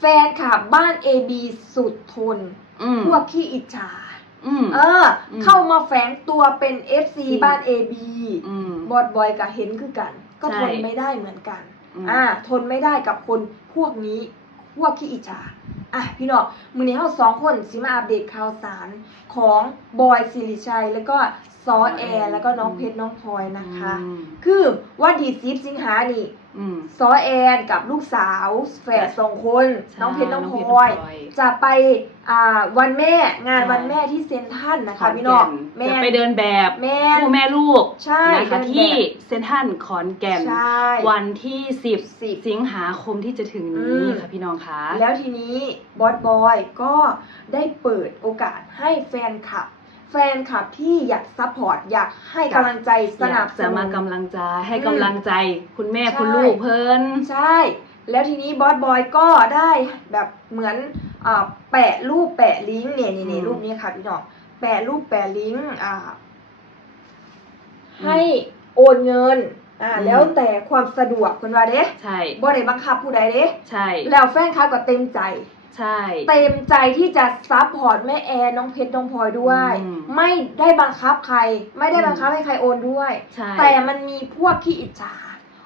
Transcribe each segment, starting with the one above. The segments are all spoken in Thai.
แฟนคลับบ้าน AB สุดทน อืมพวกขี้อิจฉา อืม เอออม เข้ามาแฝงตัวเป็น FC อืมบ้าน AB อืม บอดบอยกับเห็นคือกัน ก็ใช่ทนไม่ได้เหมือนกันอืมอ่าทนไม่ได้กับคนพวกนี้พวกขี้อิจฉาอะพี่น้องมือนี้เราสองคนสิมาอัปเดตข่าวสารของบอยสิริชัย แล้วก็ซอแอร์ แล้วก็น้องเพชรน้องพลอยนะคะ อืม คือวันที่สิบสิงหานี่อืม ซอแอนกับลูกสาวแฝดสองคนใช่น้องเพชรน้องน้องพเพชรลอยน้องพลอย จะไปอ่าวันแม่งานใช่วันแม่ที่เซนทรันนะขคะอนพี่แก่น้องนแม่จะไปเดินแบบแม่คู่แม่ลูกใช่นะคะเดินแบบที่เซนทรันขอนแก่นใช่วันที่10 10สิงหาคมที่จะถึงอืนี้มค่ะพี่น้องคะแล้วทีนี้บอสบอยก็ได้เปิดโอกาสให้แฟนคลับ แฟนคลับที่อยากซัพพอร์ตอยากให้กำลังใจสอนัยาบกสจะนุมานกำลังใจให้อืมกำลังใจ คุณแม่ใช่คุณลูกเพิ่น ใช่ แล้วทีนี้บอสบอยก็ได้แบบเหมือนอ่าแปะรูปแปะลิงก์เนี่ยนี่นี่อืมรูปนี้ค่ะพี่น้องแปะรูปแปะลิงก์อ่า อืมให้โอนเงิน อ่า อืม แล้วแต่ความสะดวกคุณว่าเด้ใช่ บ่ได้บังคับผู้ใดเด้ ใช่ แล้วแฟนคลับก็เต็มใจ ใช่ เต็มใจที่จะซัพพอร์ตแม่แอนน้องเพชรน้องพลอยด้วย อืมไม่ได้บังคับใคร ไม่ได้อืมบังคับให้ใครโอนด้วย ใช่แต่มันมีพวกที่อิจฉา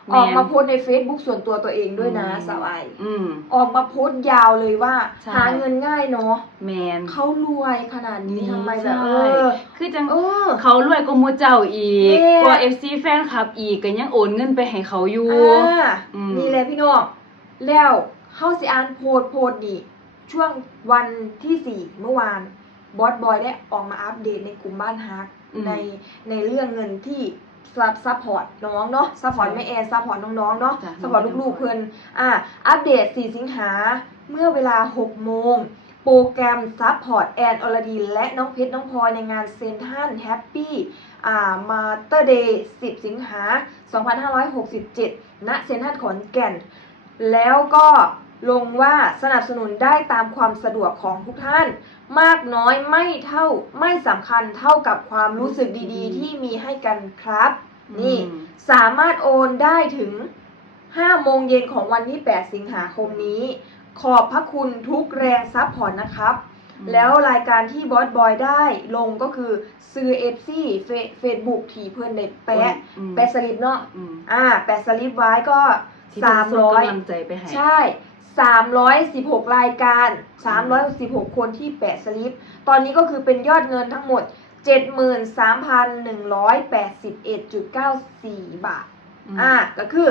แมนออกมาโพสต์ใน Facebook ส่วนตัวตัวเองด้วยนะอืม สาวไออืม ออกมาโพสต์ยาวเลยว่า ใช่ หาเงินง่ายเนาะแมน เขารวยขนาดนี้นี่ทำไมแบบใช่เออคือจังเออ เขารวยกว่าหมูเจ้าอีกแม่ กว่า FC แฟนคลับอีกก็ยังโอนเงินไปให้เขาอยู่ อ่าอืม นี่เลยพี่น้องแล้วเฮาสิอ่านโพสต์โพสต์นี่ ช่วงวันที่สี่เมื่อวานบอสบอยได้ออกมาอัปเดตในกลุ่มบ้านฮักอืมในในเรื่องเงินที่ซับซัพพอร์ตน้องเนาะซัพพอร์ตใช่แม่แอนซัพพอร์ตน้องๆเนาะจ้ะซัพพอร์ตลูกๆเพิ่นอ่าอัปเดต 4 สิงหาเมื่อเวลา 6 โมง โปรแกรมซัพพอร์ตแอนอรดีและน้องเพชรน้องพลอยในงานเซนทันแฮปปี้อ่ามาเตอร์เดย์10 สิงหา 2567 ณเซนทรันขอนแก่น แล้วก็ ลงว่าสนับสนุนได้ตามความสะดวกของทุกท่าน มากน้อยไม่เท่าไม่สำคัญเท่ากับความรู้สึกดีๆ ที่มีให้กันครับ นี่อืมสามารถโอนได้ถึง 5 โมงเย็นของวันที่ 8 สิงหาคมนี้ ขอบพระคุณทุกแรงซัพพอร์ตนะครับ แล้วรายการที่บอสบอยได้ลงก็คือซื้อเอฟซีเฟซบุ๊กที่เพื่อนในแปะอืมแปะสลิปเนาะอืมอ่าแปะสลิปไว้ก็ที่เพิ่นส่ง300กำลังใจไปให้ใช่ 316 รายการ 316 คนที่แปะสลิป ตอนนี้ก็คือเป็นยอดเงินทั้งหมด 73,181.94 บาทอืมอ่า ก็คือ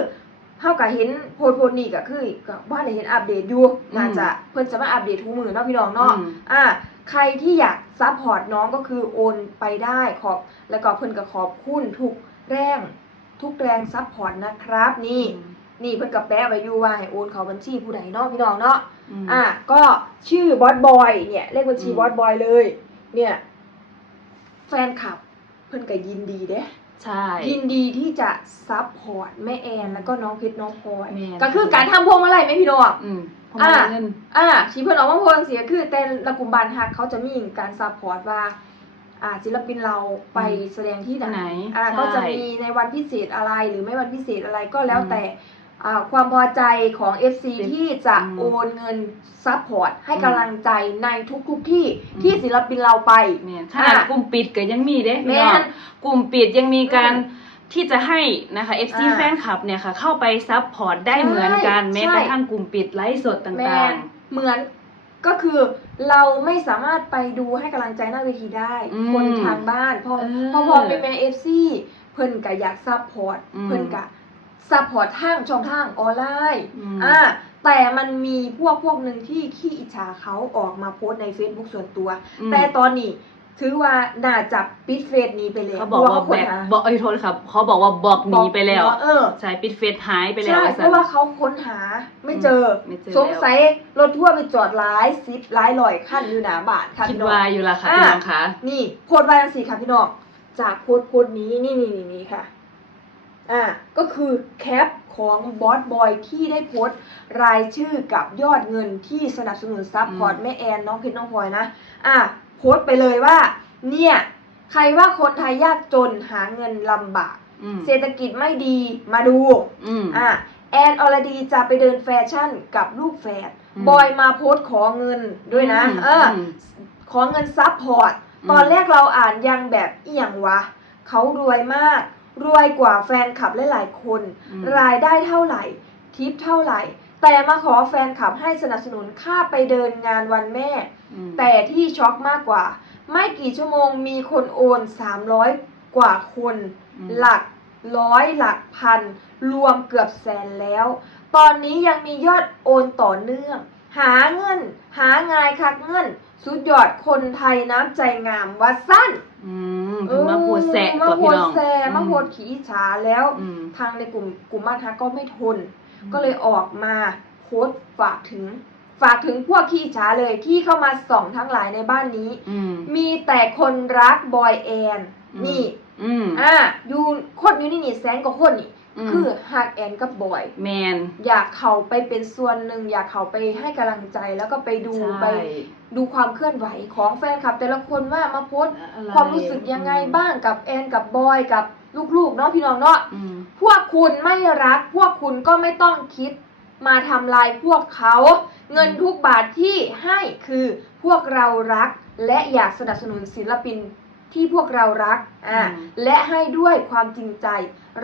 เท่ากับเห็นโพสต์โพสต์นี่ก็คือก็ว่าได้เห็นอัปเดตอยู่น่าจะเพิ่นจะมาอัปเดตทุกมือเนาะพี่น้องเนาะอืมอ่าใครที่อยากซัพพอร์ตน้องก็คือโอนไปได้ขอบ แล้วก็เพิ่นก็ขอบคุณทุกแรงทุกแรงซัพพอร์ตนะครับนี่ นี่เพิ่นกับแปะไว้อยู่ว่าให้โอนเขาบัญชีผู้ใดเนาะพี่น้องเนาะมอะก็ชื่อบอสบอยเนี่ยเลขบัญชีอืมบอสบอยเลย เนี่ยแฟนคลับเพิ่นก็ยินดีเด้ใช่ยินดีที่จะซัพพอร์ตแม่แอนแล้วก็น้องเพชรน้องพลอยแม่นก็คือการทำพวงมาลัยไหมพี่น้องอืมเพราะอ่าว่าเงินอ่าที่เพิ่นออกมาโพสต์เสียคือแต่ละกลุ่มบานฮักเขาจะมีการซัพพอร์ตว่าอ่าศิลปินเราไปอืมแสดงที่ไหนไหนอ่าใช่ก็จะมีในวันพิเศษอะไรหรือไม่วันพิเศษอะไรก็แล้วอืมแต่อ่า ความพอใจของ FC เป็นที่จะอืมโอนเงินซัพพอร์ตให้อืมกำลังใจในทุกๆที่อืมที่ศิลปินเราไปแม่นขนาดอะกลุ่มปิดก็ยังมีเด้แม่พี่น้องนกลุ่มปิดยังมีการอืมที่จะให้นะคะ FC อ่าแฟนคลับเนี่ยค่ะ เข้าไปซับพอร์ตได้ใช่เหมือนกันแม้ใช่กระทั่งกลุ่มปิดไลฟ์สดตแม่่างนเหมือนก็คือเราไม่สามารถไปดูให้กำลังใจหน้าเวทีได้อืมคนทางบ้านเพอเออพอพอเป็นแม่เอฟซีเพิ่นก็อยากซัพพอร์ตอืมเพิ่นก็ ซัพพอร์ตทางช่องทางออนไลน์อืมอ่าแต่มันมีพวกพวกหนึ่งที่ขี้อิจฉาเขาออกมาโพสต์ใน Facebook ส่วนตัวอืมแต่ตอนนี้ถือว่าน่าจะปิดเฟซนี้ไปแล้วเขาบอกว่าพระแบค้นกหาบอกเอ้ยโทษครับเขาบอกว่าบอกหนีไปแล้วเออใช่ปิดเฟซหายไปแล้วใช่ว่าเพซั่นราะว่าเขาค้นหาไม่เจอไม่เจอสงสัยรถทั่วร์ไปจอดหลายสิบหลายลอยขั้นอยู่หนาบาทค่ะคิดพี่น้องว่าอยู่ละค่ะอะพี่น้องคะนี่โพสต์ไว้จังสิค่ะพี่น้องจากโพสต์โพสต์นี้นี่นี่นี่นี่ค่ะ อ่าก็คือแคปของบอสบอยที่ได้โพสต์รายชื่อกับยอดเงินที่สนับสนุนซัพพอร์ตอืมแม่แอนน้องเพชรน้องพลอยนะอ่าโพสต์ไปเลยว่า เนี่ย ใครว่าคนไทยยากจนหาเงินลำบากอืมเศรษฐกิจไม่ดีมาดูอืมอะแอนอรดีจะไปเดินแฟชั่นกับลูกแฝดอืมบอยมาโพสต์ขอเงินด้วยนะมเอออมขอเงินซับพอร์ตอืมตอนแรกเราอ่านยังแบบอีหยังวะ เขารวยมาก รวยกว่าแฟนคลับหลายๆคน อืม รายได้เท่าไหร่ ทิปเท่าไหร่ แต่มาขอแฟนคลับให้สนับสนุนค่าไปเดินงานวันแม่ อืมแต่ที่ช็อกมากกว่า ไม่กี่ชั่วโมงมีคนโอน 300 กว่าคน อืม หลักร้อยหลักพัน รวมเกือบแสนแล้ว ตอนนี้ยังมียอดโอนต่อเนื่อง หาเงิน หางายคักเงิน สุดยอดคนไทยน้ำใจงามวัดสั้นอืมเพิ่งมาโพดแซะมาตัวโพพี่ดน้องแซะมาโพดขี้อิจฉาแล้ว อืม ทางในกลุ่มกลุ่มบ้านฮักก็ไม่ทน ก็เลยออกมาโพสต์ฝากถึง ฝากถึงพวกขี้อิจฉาเลยที่เข้ามาส่องทั้งหลายในบ้านนี้ อืม มีแต่คนรักบอยแอน อืม นี่ อืม อ่าอยู่คนอยู่นี่นี่แสนกว่าคนนี่ม คือฮักแอนกับบอย แมนอยากเขาไปเป็นส่วนหนึ่งอยากเขาไปให้กำลังใจแล้วก็ไปดูใช่ไปดูความเคลื่อนไหวของแฟนคลับ แต่ละคนว่ามาโพสต์อะไรความรู้สึกยังไงบ้างกับแอนกับบอยกับลูกๆเนาะพี่น้องเนาะอืมพวกคุณไม่รัก พวกคุณก็ไม่ต้องคิดมาทำลายพวกเขา เงินทุกบาทที่ให้คือพวกเรารักและอยากสนับสนุนศิลปิน ที่พวกเรารักอ่าอืมและให้ด้วยความจริงใจ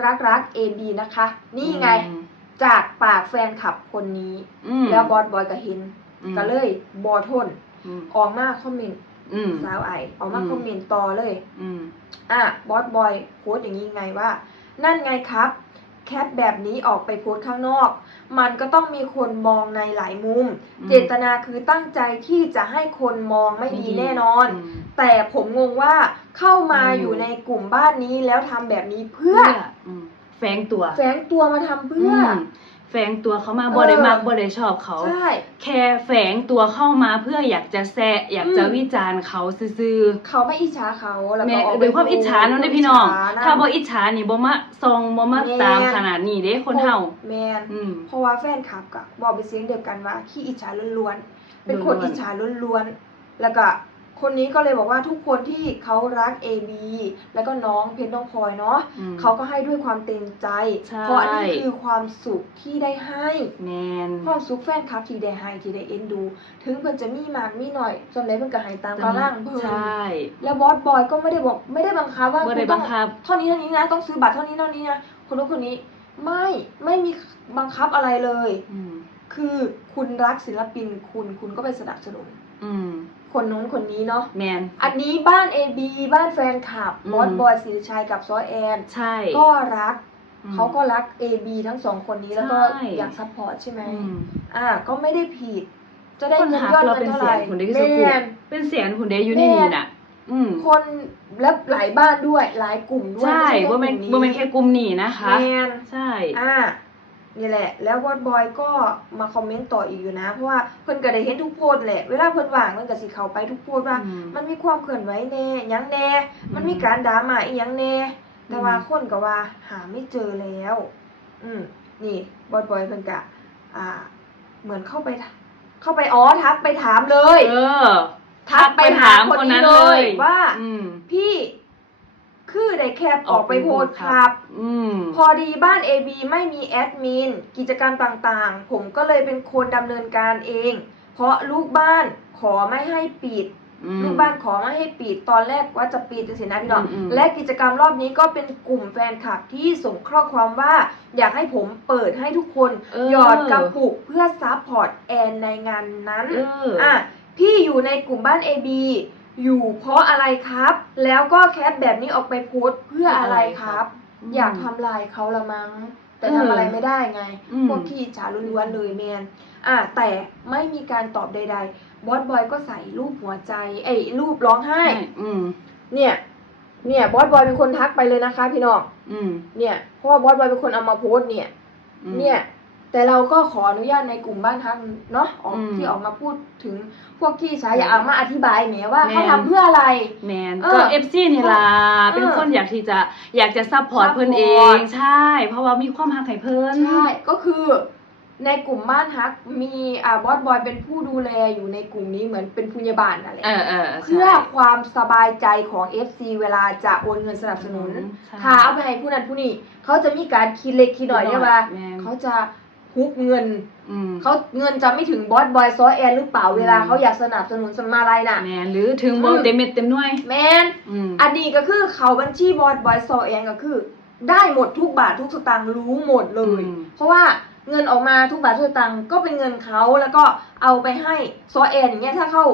รักรัก AB นะคะ นี่ไงอืมจากปากแฟนคลับคนนี้อืมแล้วบอสบอยก็เห็นอืมก็เลยบอทนอืมออกมาคอมเมนต์อืมสาวไอออกมาอืมคอมเมนต์ต่อเลยอืมอะบอสบอยโพสต์อย่างนี้ไงว่า นั่นไงครับ แคปแบบนี้ออกไปโพสต์ข้างนอก มันก็ต้องมีคนมองในหลายมุมอืมเจตนาคือตั้งใจที่จะให้คนมองไม่ดีแน่นอนมแต่ผมงงว่าเข้ามาอืมอยู่ในกลุ่มบ้านนี้แล้วทำแบบนี้เพื่ออืมแฝงตัวแฝงตัวมาทำเพื่ออม แฝงตัวเขามาเออบ่ได้มักบ่ได้ชอบเขา ใช่แค่แฝงตัวเข้ามาเพื่ออยากจะแซะอยากจะอืมวิจารณ์เขาซื่อเขาไม่อิจฉาเขาแล้วๆแม่ก็ออกไปด้วยความอิจฉาเนาะเด้อพี่น้องอิจฉนะถ้าบ่อิจฉานี่บ่มาซองบ่มาแม่ตามขนาดนี้เด้คนเฮาแมนอืม เพราะว่าแฟนคลับกับบอกเป็นเสียงเดียวกันว่าขี้อิจฉาล้วนๆเป็นคนล้วนๆ อิจฉาล้วนๆแล้วก็ คนนี้ก็เลยบอกว่าทุกคนที่เขารัก AB แล้วก็น้องเพชรน้องพลอยเนาะอืม เขาก็ให้ด้วยความเต็มใจ ใช่ เพราะอันนี้คือความสุขที่ได้ให้ แมน ความสุขแฟนคลับที่ได้ให้ที่ได้เอ็นดู ถึงเพิ่นจะมีมากมีหน่อยส่วนไหนเพิ่นก็ให้ตามกำลังเพิ่นใช่แล้วบอสบอยก็ไม่ได้บอกไม่ได้บังคับว่าบ่ได้ณต้องบังคับ เท่านี้เท่านี้นะต้องซื้อบัตรเท่านี้เท่านี้นะคนนู้นคนนี้ไม่ไม่มีบังคับอะไรเลย อืม คือคุณรักศิลปินคุณคุณก็ไปสนับสนุน อืม คนนู้นคนนี้เนาะแมนอันนี้บ้าน AB บ้านแฟนคลับอืมบอสบอยศิริชัยกับซอแอนใช่ก็รักอืมเขาก็รัก AB ทั้งสองคนนี้แล้วก็ใช่อยากซัพพอร์ตใช่ไหมอืมอ่า ก็ไม่ได้ผิด จะได้คนเงินหักยอดเราเงิเป็นนเท่าแสไหร่นคนได้แมสกุล่นเป็นแสนคนได้อยู่ในนี้น่ะอืมคนแล้วหลายบ้านด้วยหลายกลุ่มด้วยใช่ไม่บ่แม่นกลุ่บ่แม่นแค่กลุ่มนี้นะคะแมนใช่อ่า นี่แหละ แล้ววอดบอยก็มาคอมเมนต์ต่ออีกอยู่นะ เพราะว่าเพิ่นก็ได้เห็นทุกโพสต์แหละ เวลาเพิ่นว่างเพิ่นก็สิเข้าไปทุกโพสต์ว่าอืมมันมีความเคลื่อนไหวแน่หยังแน่อืมมันมีการดราม่าอีหยังแน่ แต่ว่าอืมคนก็ว่าหาไม่เจอแล้ว อืมนี่บอยบอยเพิ่นก็อ่า เหมือนเข้าไป เข้าไปอ๋อทักไปถามเลย เออทักไปหาคนนี้เลยว่าอืมพี่ คือได้แคปออกไปโพสต์ครับ อืม พอดีบ้าน AB ไม่มีแอดมิน กิจกรรมต่างๆ ผมก็เลยเป็นคนดำเนินการเอง เพราะลูกบ้านขอไม่ให้ปิด อืม ลูกบ้านขอไม่ให้ปิดตอนแรกว่าจะปิดจังสินะพี่น้อง อืมอืม และกิจกรรมรอบนี้ก็เป็นกลุ่มแฟนคลับที่ส่งข้อความว่า อยากให้ผมเปิดให้ทุกคนเออหยอดกระปุกเพื่อซัพพอร์ตแอนในงานนั้น เอออะพี่อยู่ในกลุ่มบ้าน AB อยู่เพราะอะไรครับ แล้วก็แคปแบบนี้ออกไปโพสต์เพื่ออะไรครับอืมอยากทำลายเขาละมั้ง แต่เออทำอะไรไม่ได้ไงอืมพวกที่อิจฉาล้วนๆเลยแมนอะแต่ไม่มีการตอบใด ๆ บอสบอยก็ใส่รูปหัวใจเอ้ยรูปร้องไห้ใช่อืม เนี่ย เนี่ย บอสบอยเป็นคนทักไปเลยนะคะ พี่น้องอืมเนี่ยเพราะว่าบอสบอยเป็นคนเอามาโพสต์เนี่ยอืมเนี่ย แต่เราก็ขออนุญาตในกลุ่มบ้านทักเนาะออกอืมที่ออกมาพูดถึงพวกที่ใช้อย่าเอามาอธิบายแหมว่าแม่ เขาทำเพื่ออะไร แมนเออก็เอฟซีนี่ล่ะเออเป็นคนอยากที่จะอยากจะซัพพอร์ตซัพพอร์ตเพิ่นเองใช่ เพราะว่ามีความหักให้เพิ่นใช่ก็คือในกลุ่มบ้านฮักมีอ่าบอสบอยเป็นผู้ดูแลอยู่ในกลุ่มนี้เหมือนเป็นผู้ใหญ่บ้านนั่นแหละเออเออเพื่อความสบายใจของ FC เวลาจะโอนเงินสนับสนุนถ้าเอาไปให้ผู้นั้นผู้นี้เขาจะมีการคิดเล็กคิดหน่อยใช่ปะเขาจะ ฮุกเงินอืมเขาเงินจะไม่ถึงบอสบอยซอแอนหรือเปล่าอืมเวลาเขาอยากสนับสนุนสมาลัยน่ะ แม่นหรือถึงบ่อืม เต็มเม็ดเต็มหน่วยแมนอืมอันนี้ก็คือเขาบัญชีบอสบอยซอแอนก็คือ ได้หมดทุกบาททุกสตางค์รู้หมดเลย อืม เพราะว่าเงินออกมาทุกบาททุกสตางค์ก็เป็นเงินเขาแล้วก็เอาไปให้ซอแอนอย่างเงี้ยถ้าเข้า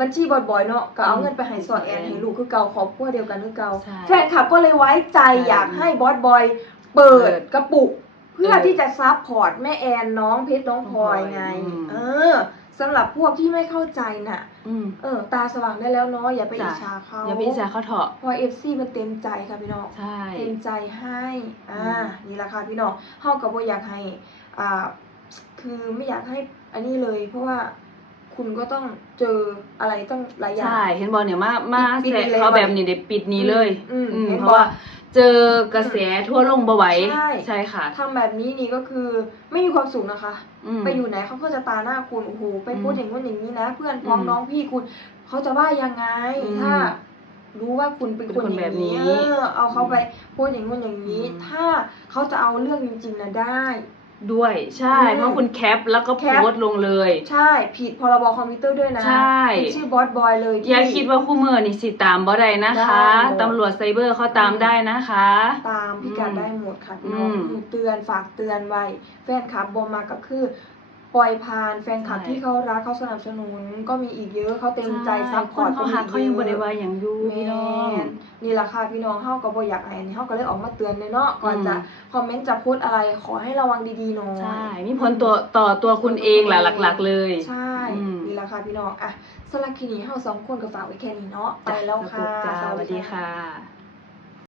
บัญชีบอสบอยเนาะก็เอาเงินไปให้ซอแอนให้ลูกคือเก่าครอบครัวเดียวกันคือเก่าใช่แฟนคลับก็เลยไว้ใจใช่อยากให้บอสบอยเปิดเปิดกระปุกเพื่อเออที่จะซับพอร์ตแม่แอนน้องเพชรน้องพลอยไงอืมเออสำหรับพวกที่ไม่เข้าใจน่ะอืมเออ ตาสว่างได้แล้วเนาะอย่าไปจ้ะอิจฉาเขาอย่าไปอิจฉาเขาเถอะเพอเอฟซีมันเต็มใจค่ะพี่น้องใช่เต็มใจให้อ่าอืมนี่แหละค่ะพี่น้องเฮากับว่าอยากให้อ่าคือไม่อยากให้อันนี้เลย เพราะว่าคุณก็ต้องเจออะไรต้องหลายอย่างใช่เห็นบอลเนี่ยมามาปิดแสะเลยเขาแบบนี้เด็ปิดนี้เลย อืมอืมเห็นเพบ่ราะว่า เจอกระแสทั่วโลกบ่ไหวใช่ ใช่ค่ะ ทำแบบนี้นี่ก็คือไม่มีความสุขนะคะ อืม ไปอยู่ไหนเขาก็จะตาหน้าคุณโอ้โหไปพูดอืมอย่างนู้นอย่างนี้นะ เพื่อนพ้องอืมน้องพี่คุณเขาจะว่ายังไง อืมถ้า รู้ว่าคุณเป็นเป็นคนคนอแบย่างบนี้นี้เออเอาเขาไปพูดอย่างนู้นอย่างนี้ อืมถ้าเขาจะเอาเรื่องจริงๆนะได้ ด้วยใช่ อืมเพราะคุณแคปแล้วก็แคโพป สต์ลงเลย ใช่ ผิดพรบคอมพิวเตอร์ด้วยนะใช่ผิดชื่อบอสบอยเลยอย่าคิดว่าคู่มือนี่สิตามบ่ได้นะคะ ได้หมด ตำรวจไซเบอร์เขาตามได้นะคะ ตามพิกัดอืมได้หมดค่ะพี่น้องอืม เตือนฝากเตือนไว้ แฟนคลับบอมาก็คือ ปล่อยผ่านแฟนคลับใช่ ที่เขารักเขาสนับสนุนก็มีอีกเยอะเขาเต็มใจซัพพคอร์นตเขาหักเขายังบ่ได้ว่าอย่างอยู่แมพี่น้องนนี่แหละค่ะพี่น้องเฮาก็บ่อยากให้อันนี้เฮาก็เลยออกมาเตือนเลยเนาะก่อนอืมจะคอมเมนต์จะพูดอะไรขอให้ระวังดีๆหน่อย ใช่ มีผลตัวต่อตัวคุณเองแหละหลัก ๆ เลย ใช่อืม นี่แหละค่ะพี่น้อง อะสำหรับคลิปนี้เฮาสองคนก็ฝากไว้แค่นี้เนาะไปแล้วค่ะ จ้าสวัสดีค่ะ